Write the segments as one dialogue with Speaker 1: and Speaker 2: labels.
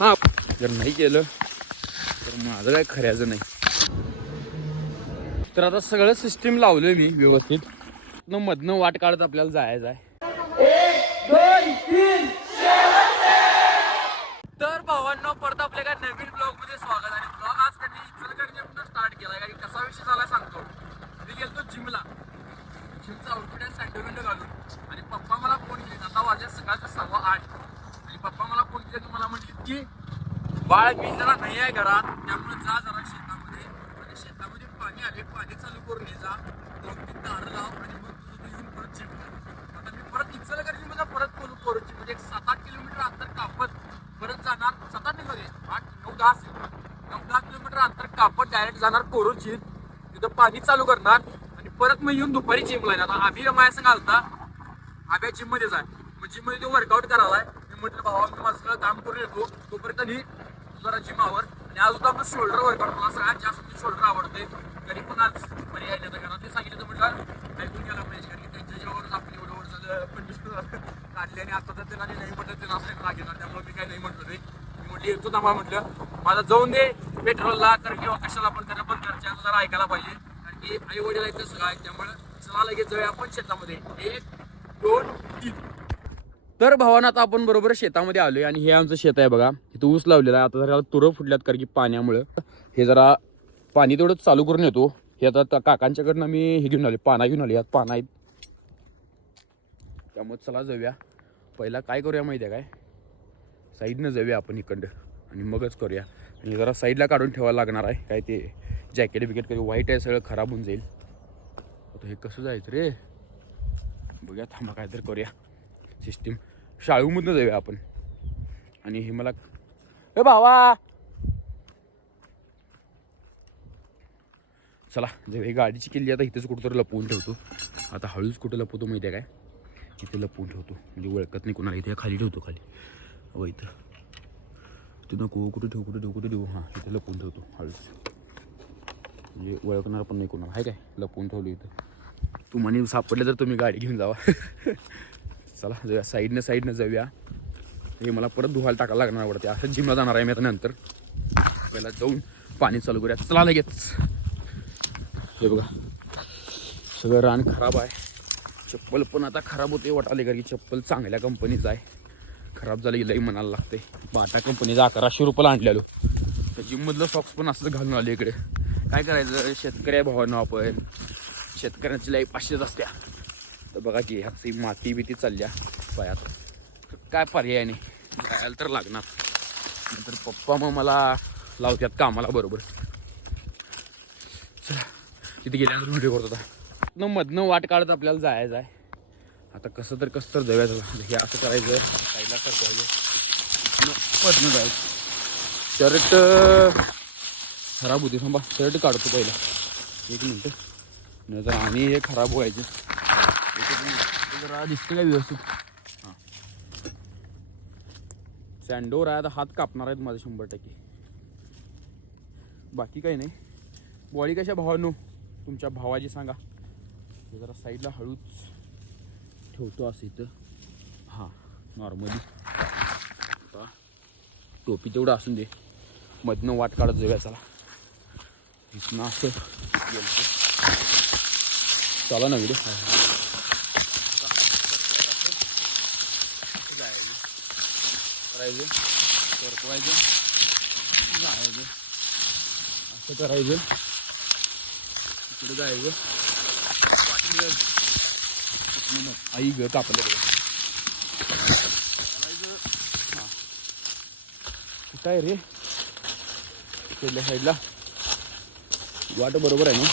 Speaker 1: हा. जर नाही केलं तर माझं काय खऱ्याचं नाही. तर आता सगळं सिस्टीम लावलोय मी व्यवस्थित. न मधनं वाट काढत आपल्याला जायचं आहे. तर भावांनो परत आपल्या काय नवीन ब्लॉगमध्ये स्वागत आहे ब्लॉग आज त्यांनी इचलकरंजीपासून स्टार्ट केला आणि कसा विषय झाला सांगतो. मी गेलतो जिमला. जिमचा आउटफिट आहे सँडोमेंट घालून. आणि पप्पा मला फोन केले. आता वाजले सकाळचं आणि पप्पा तुम्हाला म्हटले की बाळ मी जरा नाही आहे घरात त्यामुळे जा जरा शेतामध्ये. आणि शेतामध्ये पाणी आले पाणी चालू करून ये जा. दोन तीन दारं लाव आणि मग तुझं तू येऊन परत जिम आता मी परत इचलकरंजी मला परत बोलू करूची म्हणजे एक सात आठ किलोमीटर अंतर कापत परत जाणार. सात आठ नाही आठ नऊ दहा असेल. नऊ दहा किलोमीटर अंतर कापत डायरेक्ट जाणार कोरोची. तिथं पाणी चालू करणार. आणि परत मग येऊन दुपारी जिमला येणार. आता आम्ही माझ्या संग होता आभ्या जिममध्ये जाय मग जिममध्ये तो वर्कआउट करायला आहे. म्हटलं भावा मी माझं सगळं काम करून येतो. तोपर्यंत मी जरा जिमावर आणि आज होता आपलं शोल्डर वर्कआउट मला सगळ्यात जास्त शोल्डर आवडते तरी पण आज पर्याय नाही आता ते सांगितलं तर म्हटलं नाही तुम्ही याला पाहिजे कारण की त्यांच्या जेव्हा आपण एवढं वर्ष झालं. पंचवीस काढले आणि आता तर त्यांना नाही म्हटलं त्यांना असं राग येणार. त्यामुळे मी काय नाही म्हटलं ते मी म्हटलं येतो थांबा म्हटलं. मला जाऊन दे पेट्रोलला कारण की कशाला पण त्यांना पण घरच्या जरा ऐकायला पाहिजे. कारण की आई वडील आहेत ते सगळं आहे त्यामुळे चला लगेच जाऊया आपण शेतामध्ये. एक दोन तर भावानं आता आपण बरोबर शेतामध्ये आलोय आणि हे आमचं शेत आहे बघा. इथं ऊस लावलेला आहे. आता जरा तुरं फुटल्यात कारण की पाण्यामुळं. हे जरा पाणी तेवढं चालू करून येतो. हे आता काकांच्याकडनं मी हे घेऊन आले पाना घेऊन आले यात पाना आहेत. त्यामुळे चला जाऊया. पहिला काय करूया माहिती आहे काय? साईडनं जाऊया आपण इकडं आणि मगच करूया. आणि जरा साईडला काढून ठेवायला लागणार आहे. काय ते जॅकेट बिकेट काही वाईट आहे सगळं खराब होऊन जाईल. आता हे कसं जायचं रे? बघूया थांबा काहीतरी करूया. सिस्टीम. शाळूमधनं जाऊया आपण. आणि हे मला ए भावा! चला जे गाडीची किल्ली आता इथेच कुठंतरी लपवून ठेवतो. आता हळूच कुठं लपवतो माहिती आहे काय? इथे लपवून ठेवतो. म्हणजे ओळखत नाही कोणाला. इथे खाली ठेवतो खाली. हो इथं. तू नको. कुठे ठेवू कुठे ठेवू कुठे ठेवू? हां इथे लपवून ठेवतो. हळूच. म्हणजे ओळखणार पण नाही कोणाला. आहे काय? लपवून ठेवलं इथं. तुम्हाला सापडले तर तुम्ही गाडी घेऊन जावा. चला जाऊया. साईडनं साईडनं जाऊया. हे मला परत धुवायला टाकायला लागणार आवडते. असं जिमला जाणार आहे मी आता नंतर. पहिला जाऊन पाणी चालू करूया. चला लगेच. हे बघा. सगळं रान खराब आहे. चप्पल पण आता खराब होते वाटाले कारण की चप्पल चांगल्या कंपनीचं आहे. खराब झालं लई म्हणायला लागते बाटा कंपनीचा अकराशे रुपयाला आणलेलो. तर जिममधलं सॉक्स पण असंच घालून आले इकडे. काय करायचं? शेतकऱ्या भावांना आपण. शेतकऱ्यांची लाईफ पाचशेच असत्या. तर बघा की ह्याची माती बिती चालल्या पायात. तर काय पर्याय नाही. जायला तर लागणार. नंतर पप्पा मग मला लावत्यात कामाला बरोबर. चला तिथे गेल्यानंतर व्हिडिओ करत होता न मधनं वाट काढत आपल्याला जायचं आहे. आता कसं तर कसं तर जाऊयाचं हे असं करायचं साईडला करायचं न मधनं जायचं. शर्ट खराब होती थांबा. शर्ट काढतो पहिला. एक मिनटं. नाही तर आणि हे खराब व्हायचं. जरा दिसतं काय व्यवस्थित? हां. सँडोर आहे आता हात कापणार आहेत माझे शंभर टक्के. बाकी काही नाही. बॉडी कशा भावानो? तुमच्या भावाची सांगा. जरा साईडला हळूच ठेवतो असं इथं. हां नॉर्मली आता टोपी तेवढं असून दे. मधनं वाट काढत जाऊया चला. इथनं असं चला ना व्हिडिओ जायचं करायचं. सरकवायचं जायचं. असं करायचं. इकडे जायचं. वाटलं आई ग कापलं बघ. हां कुठं आहे रे? पहिल्या साईडला वाट बरोबर आहे ना?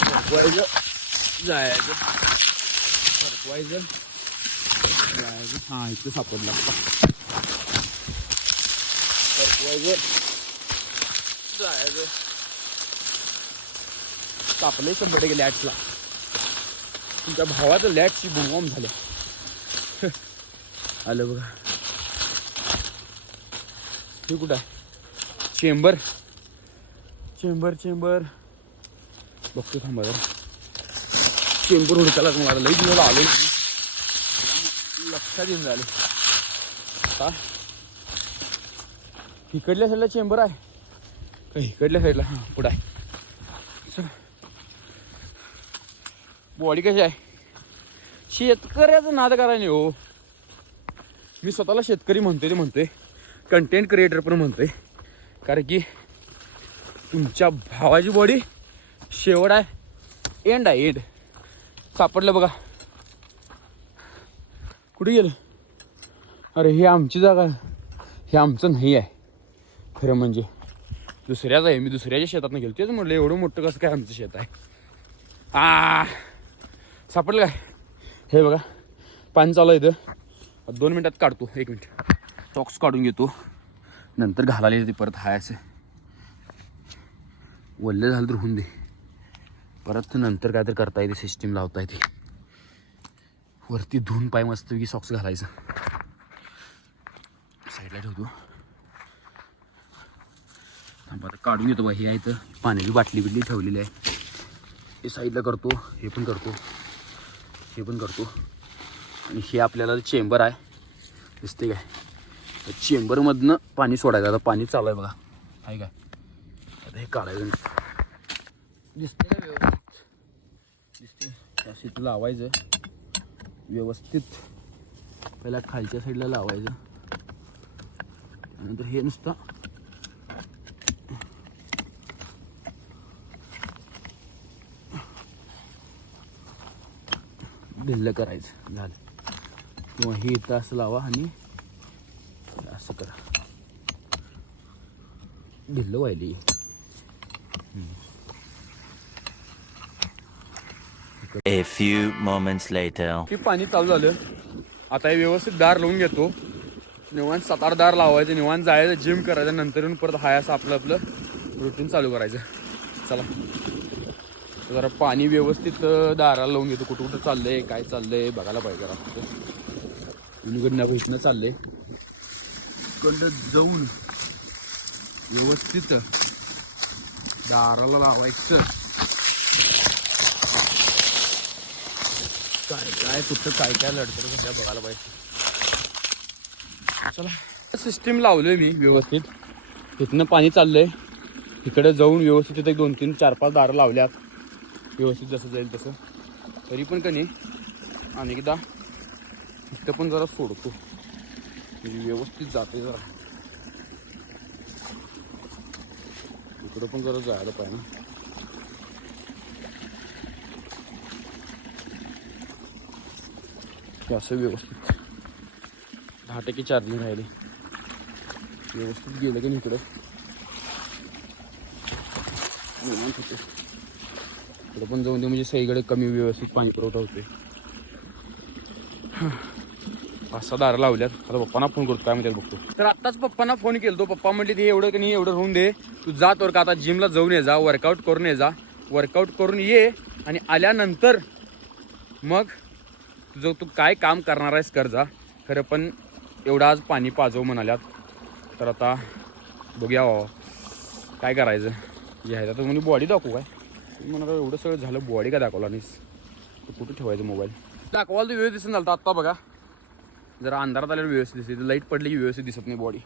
Speaker 1: सरकवायचं जायचं. सरकवायचं जायचं. हां इथं सापडला. सरकवायचं जायचं कापले शंभर टक्के लॅटला तुमच्या भावाचं लॅटची बुमबॉम झाल्या आलं बघा। हे कुठं चेंबर चेंबर चेंबर बघतो थांबा चेंबर हुडकायला मला. लई दिवस आलो लक्षात येऊन झाले. आता इकडल्या साईडला चेंबर आहे. का इकडल्या साईडला हां पुढं आहे. बॉडी कशी आहे? शेतकऱ्याचं नाद करायला नाही हो. मी स्वतःला शेतकरी म्हणतोय ते म्हणतोय. कंटेंट क्रिएटर पण म्हणतोय. कारण की तुमच्या भावाची बॉडी शेवट आहे. एंड आहे एंड सापडलं बघा. कुठे गेलं? अरे हे आमची जागा आहे. हे आमचं नाही आहे. खरं म्हणजे. दुसऱ्याच आहे मी दुसऱ्याच्या शेतातनं गेलो तेच म्हटलं एवढं मोठं कसं काय आमचं शेत आहे? आ सापडलं काय? हे बघा पाणी चालू आहे इथं. दोन मिनटात काढतो एक मिनिट. सॉक्स काढून घेतो. नंतर घालायला येते परत हाय असं. वल्ले झालं तर होऊन दे. परत नंतर काय तर करता येते सिस्टीम लावता येते. वरती धुवून पाय मस्त की सॉक्स घालायचं. साईडला ठेवतो. थांबा आता काढून घेतो बा हे आहे तर पाण्याची बाटली बिटली ठेवलेली आहे. हे साईडला करतो. हे पण करतो. हे पण करतो. आणि हे आपल्याला चेंबर आहे. दिसते काय? तर चेंबरमधनं पाणी सोडायचं. आता पाणी चालू आहे बघा. आहे काय? आता हे काढायचं. दिसते का व्यवस्थित? दिसते असं लावायचं. व्यवस्थित. पहिला खालच्या साईडला लावायचं. त्यानंतर हे नुसतं ढिल्लं करायचं. झालं. किंवा हे इथं असं लावा आणि असं करा. ढिल्लं व्हायली.
Speaker 2: A few moments later.
Speaker 1: की पाणी चालू झालं. आता हे व्यवस्थित दार लावून घेतो. निवांत सात आठ दार लावायचं निवांत जायचं जिम करायचं नंतर येऊन परत हाय असं आपलं आपलं रुटीन चालू करायचं. चला. जरा पाणी व्यवस्थित दाराला लावून घेतो. कुठं कुठं चाललंय काय चाललंय बघायला पाहिजे जरा तिथं इकडनं इथनं चाललंय. इकडं जाऊन व्यवस्थित दाराला लावायचं. काय काय कुठं काय काय लढतं सध्या बघायला पाहिजे. चला सिस्टीम लावलोय मी व्यवस्थित. इथनं पाणी चाललंय. तिकडे जाऊन व्यवस्थित एक दोन तीन चार पाच दारं लावल्यात. व्यवस्थित जसं जाईल तसं. तरी पण का नाही अनेकदा इथं पण जरा सोडतो. म्हणजे व्यवस्थित जाते जरा. इकडं पण जरा जायला पाहिजे ना. हे असं व्यवस्थित. दहा टक्के चार्जिंग राहिले. व्यवस्थित गेलं की नाही इकडं होते. इकडं पण जाऊन दे म्हणजे सईकडे कमी व्यवस्थित पाणी पुरवठा होते पाच सहा लावल्यात. आता पप्पांना फोन करतो काय म्हणतात बघतो. तर आत्ताच पप्पांना फोन केला तो पप्पा म्हटले ते एवढं की नाही एवढं होऊन दे. तू जा तर का आता जिमला जाऊन ये जा वर्कआउट करून ये जा. वर्कआउट करून ये आणि आल्यानंतर मग तुझं तू काय काम करणार आहेस कर जा. खरं पण एवढं आज पाणी पाजव म्हणाल्यात. तर आता बघूया काय करायचं? घ्यायचं तर म्हणजे बॉडी दाखवू काय? मी म्हणत एवढं सगळं झालं? बॉडी काय दाखवला नाहीस? तू कुठं ठेवायचं मोबाईल दाखवायला तर व्यवस्थित दिसून झालं आत्ता बघा. जरा अंधारात आल्यावर व्यवस्थित दिसते लाइट पडली की व्यवस्थित दिसत नाही बॉडी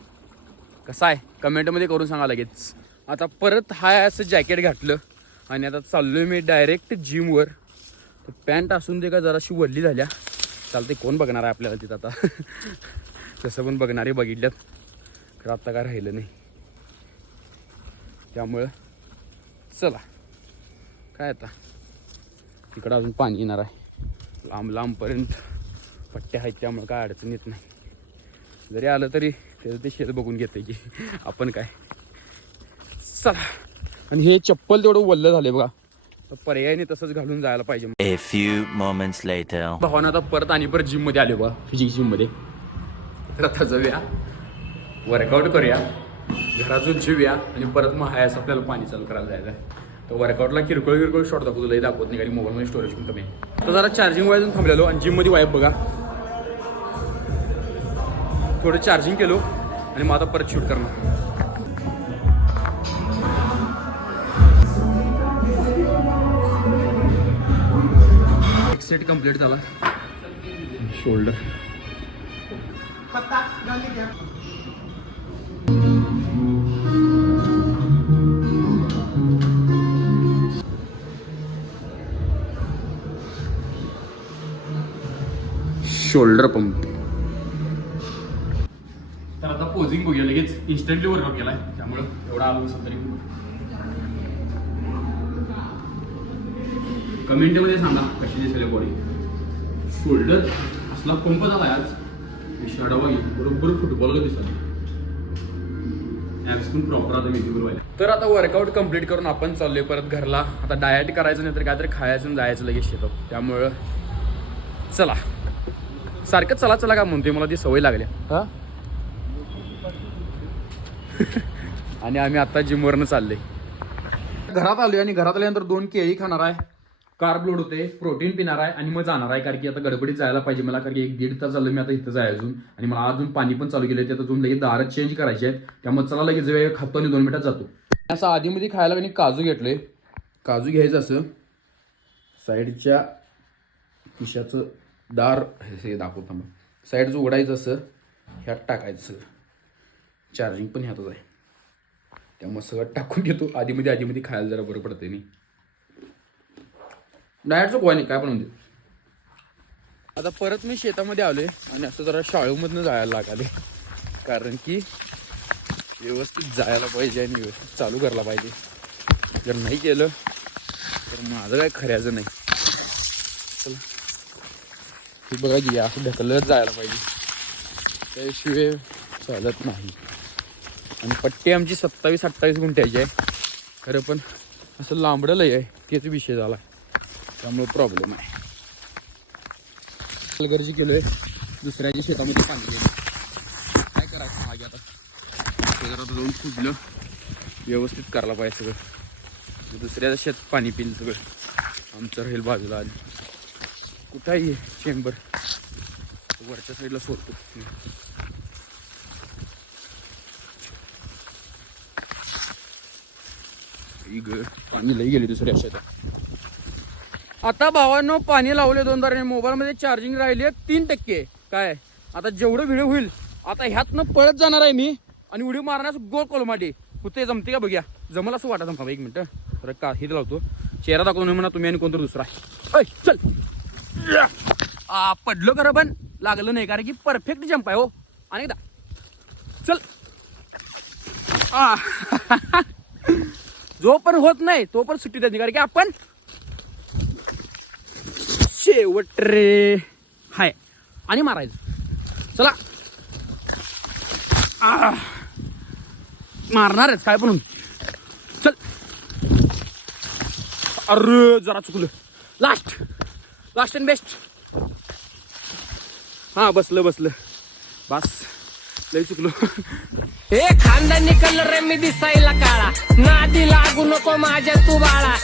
Speaker 1: कसं आहे? कमेंटमध्ये करून सांगा लगेच. आता परत हाय असं जॅकेट घातलं आणि आता चाललोय मी डायरेक्ट जिमवर तर पॅन्ट असून दे का जराशी वडली झाल्या. चालते कोण बघणार आहे आपल्याला तिथं आता? तसं पण बघणारे बघितल्यात. खरं आत्ता काय राहिलं नाही. त्यामुळं चला. काय आता? तिकडं अजून पाणी येणार आहे. लांब लांबपर्यंत पट्ट्या आहेत त्यामुळे काय अडचण येत नाही. जरी आलं तरी त्याचं ते शेत बघून घेते की आपण काय. चला. आणि हे चप्पल तेवढं वल्ल झाले बघा. तर पर्यायाने तसंच घालून जायला पाहिजे.
Speaker 2: A few moments later.
Speaker 1: भावानं आता परत आणि परत जिममध्ये आले बा फिजिक्स जिममध्ये तर आता जाऊया. वर्कआउट करूया. घरातून जिऊया आणि परत मग हायस आपल्याला पाणी चालू करायला जायचं आहे तर वर्कआउटला किरकोळ किरकोळ शॉर्ट दाखवतो लई दाखवत नाही कारण मोबाईलमध्ये स्टोरेज पण कमी आहे. तर जरा चार्जिंग वाजून थांबलेलो आणि जिममध्ये वाईप बघा. थोडं चार्जिंग केलो आणि मग आता परत शूट करणार. एक सेट कंप्लीट झाला. शोल्डर शोल्डर पंप तर आता पोझिंग बघूया लगेच इन्स्टंटली वर्कआउट केलाय. त्यामुळं एवढा आलो असेल तरी कमेंटमध्ये सांगा कशी दिसेल बॉडी शोल्डर असला पंप झाला आज विषाडा बाई बरोबर फुटबॉल दिसत. ॲप्स पण प्रॉपर आता विजिबल व्हायला. तर आता वर्कआउट कंप्लीट करून आपण चाललोय परत घरला. आता डायट करायचं नाही तर काहीतरी खायचं आणि जायचं लगेच शेतात. त्यामुळं चला. सारखं चला चला का म्हणतोय मला ती सवय लागली हा? आणि आम्ही आता जिमवरनं चाललोय. घरात आलोय आणि घरात आल्यानंतर दोन केळी खाणार आहे. कार्ब लोड होते प्रोटीन पिणार आहे आणि मग जाणार आहे कारण की आता गडबडीत जायला पाहिजे. मला कारण की एक दीड तास झालं मी आता इथं जाय अजून. आणि मला अजून पाणी पण चालू केलं ते आता अजून लगेच दारात चेंज करायचे आहेत. त्यामुळे चला लगेच वेळ खातो आणि दोन मिनिटात जातो. असं आधीमध्ये खायला मी काजू घेतले काजू घ्यायचं असं. साईडच्या खिशाचं दार हे दाखवतो मग साईडचं उघडायचं असं ह्यात टाकायचं सगळं. चार्जिंग पण ह्यातच आहे. त्यामुळे सगळं टाकून घेतो. आधीमध्ये आधीमध्ये खायला जरा बरं पडतं नाही. डायटचं कोण नाही काय पण म्हणजे आता परत मी शेतामध्ये आलोय आणि असं जरा शाळेमधनं जायला लागले कारण की व्यवस्थित जायला पाहिजे आणि व्यवस्थित चालू करायला पाहिजे. जर नाही केलं तर माझं काय खऱ्याचं नाही. चला. हे बघा की असं ढकलत जायला पाहिजे त्याशिवाय चालत नाही आणि पट्टी आमची सत्तावीस अठ्ठावीस गुंठ्याची आहे खरं पण असं लांबडं लय आहे तेच विषय झाला त्यामुळे प्रॉब्लेम आहे हलगर्जी केलोय दुसऱ्याच्या शेतामध्ये पाणी गेलं काय करायचं मागे आता शेजारात जरा जाऊन फुजलं व्यवस्थित करायला पाहिजे सगळं दुसऱ्या शेत पाणी पिल सगळं आमचं राहील बाजूला आली कुठं आहे चेंबर वरच्या साईडला सोडतो. पाणी लई गेले दुसऱ्या शेतात. आता भावांनो पाणी लावले दोन दार मोबाईल मध्ये चार्जिंग राहिली तीन टक्के. काय? आता जेवढं व्हिडिओ होईल आता ह्यातनं पळत जाणार आहे मी आणि उडी मारण्यास गोल कोलमाटी कुठे जमते का बघूया. जमल असं वाटत थांबा एक मिनिट. तर का हे लावतो. चेहरा दाखवून म्हणा तुम्ही आणि कोणतरी दुसरा. चल. आ, पडलो खरं पण. लागलं नाही कारण की परफेक्ट जंप आहे हो. अनेकदा चल. आ. जो पण होत नाही तो पण सुट्टी द्यायची कारण की आपण शेवट रे. हाय. आणि मारायचं. चला. आ, मारणारच काय पण होऊन. चल. अरे जरा चुकलं. लास्ट लास्ट अँड बेस्ट हा बसलं बसलं. बस लय चुकलो.
Speaker 3: हे खानदानी कलर रे मी दिसायला काळा. नादी लागू नको माझ्या तू बाळा.